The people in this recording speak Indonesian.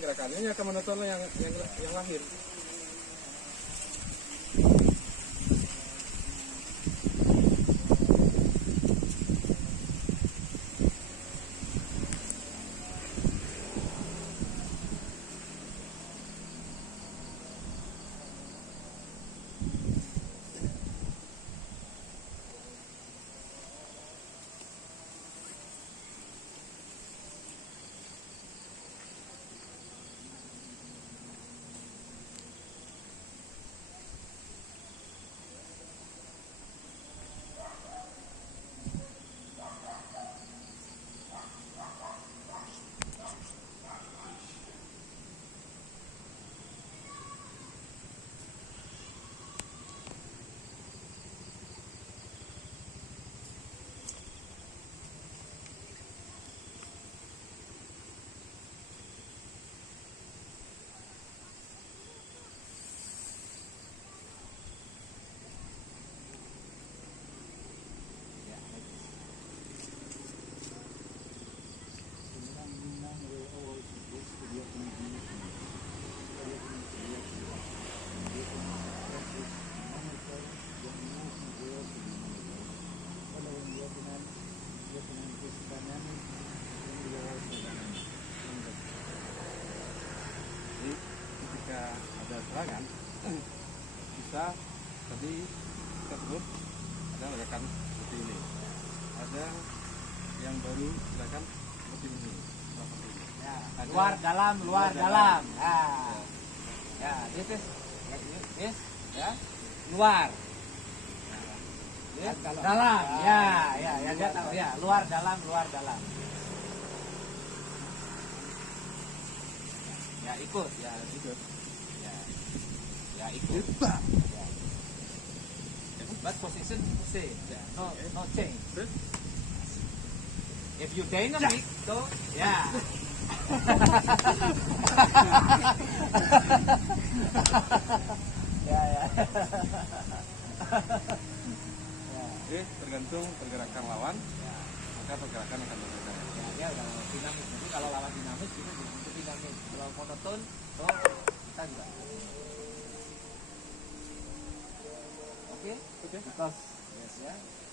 gerakannya akan monoton yang lahir. Ada serangan bisa tadi kita sebut ada ledakan seperti ini, ada yang baru ledakan seperti ini ya, luar dalam ya this ya luar dalam ya dia tahu ya luar dalam ya ikut ya ikut. But position same, no change. If you dynamic, so yeah. Jadi tergantung pergerakan lawan, maka pergerakan akan berbeda. Ya, dia udah dinamis. Jadi kalau lawan dinamis, ini untuk dinamis. Kalau monoton, so kita juga. Okay? Okay. Because yes, yeah.